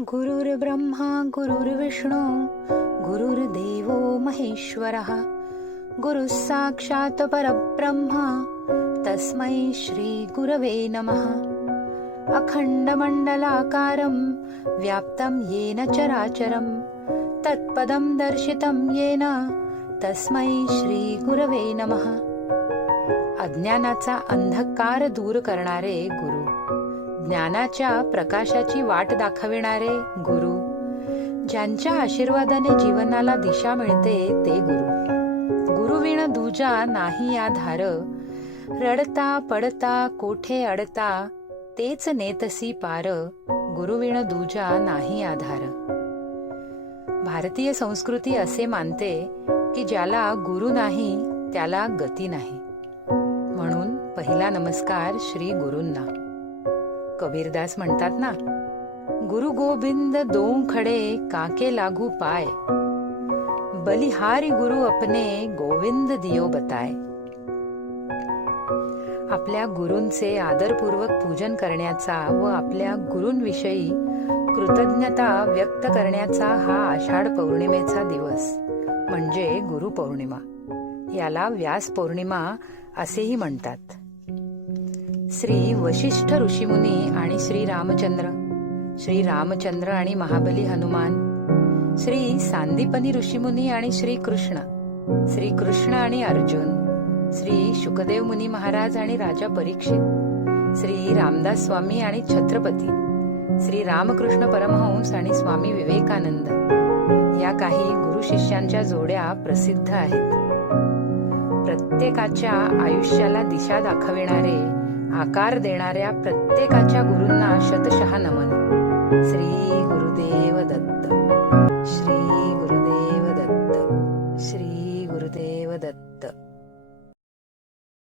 गुरुर्ब्रह्मा गुरुर्विष्णू गुरुर्देवो महेश्वरः गुरुः साक्षात् परब्रह्म तस्मै श्री गुरवे नमः। अखंडमंडलाकारं व्याप्तं येन चराचरं तत्पदं दर्शितं येन तस्मै श्री गुरवे नमः। अज्ञानाचा अंधकार दूर करणारे गुरु, ज्ञानाच्या प्रकाशाची वाट दाखविणारे गुरु, ज्यांच्या आशीर्वादाने जीवनाला दिशा मिळते ते गुरु। गुरुविण दूजा नाही आधार, रडता पडता कोठे अडता तेच नेतसी पार, गुरुविण दूजा नाही आधार। भारतीय संस्कृती असे मानते की ज्याला गुरु नाही त्याला गती नाही, म्हणून पहिला नमस्कार श्री गुरूंना। कबीरदास म्हणतात ना, गुरु गोविंद दों खडे काके लागू पाय, बलिहारी गुरु अपने गोविंद दियो बताय। आपल्या गुरूंचे आदरपूर्वक पूजन करण्याचा व आपल्या गुरूंविषयी कृतज्ञता व्यक्त करण्याचा हा आषाढ पौर्णिमेचा दिवस म्हणजे गुरुपौर्णिमा। याला व्यास पौर्णिमा असेही म्हणतात। श्री वशिष्ठ ऋषीमुनी आणि श्री रामचंद्र आणि महाबली हनुमान, श्री सांदीपनी ऋषीमुनी आणि श्री कृष्ण आणि अर्जुन, श्री शुकदेव मुनी महाराज आणि राजा परीक्षित, श्री रामदास स्वामी आणि छत्रपती, श्री रामकृष्ण परमहंस आणि स्वामी विवेकानंद या काही गुरु शिष्यांच्या जोड्या प्रसिद्ध आहेत। प्रत्येकाच्या आयुष्याला दिशा दाखविणारे, आकार देणाऱ्या प्रत्येकाच्या गुरूंना शतशः नमन। श्री गुरुदेव दत्त, श्री गुरुदेव दत्त, श्री गुरुदेव दत्त।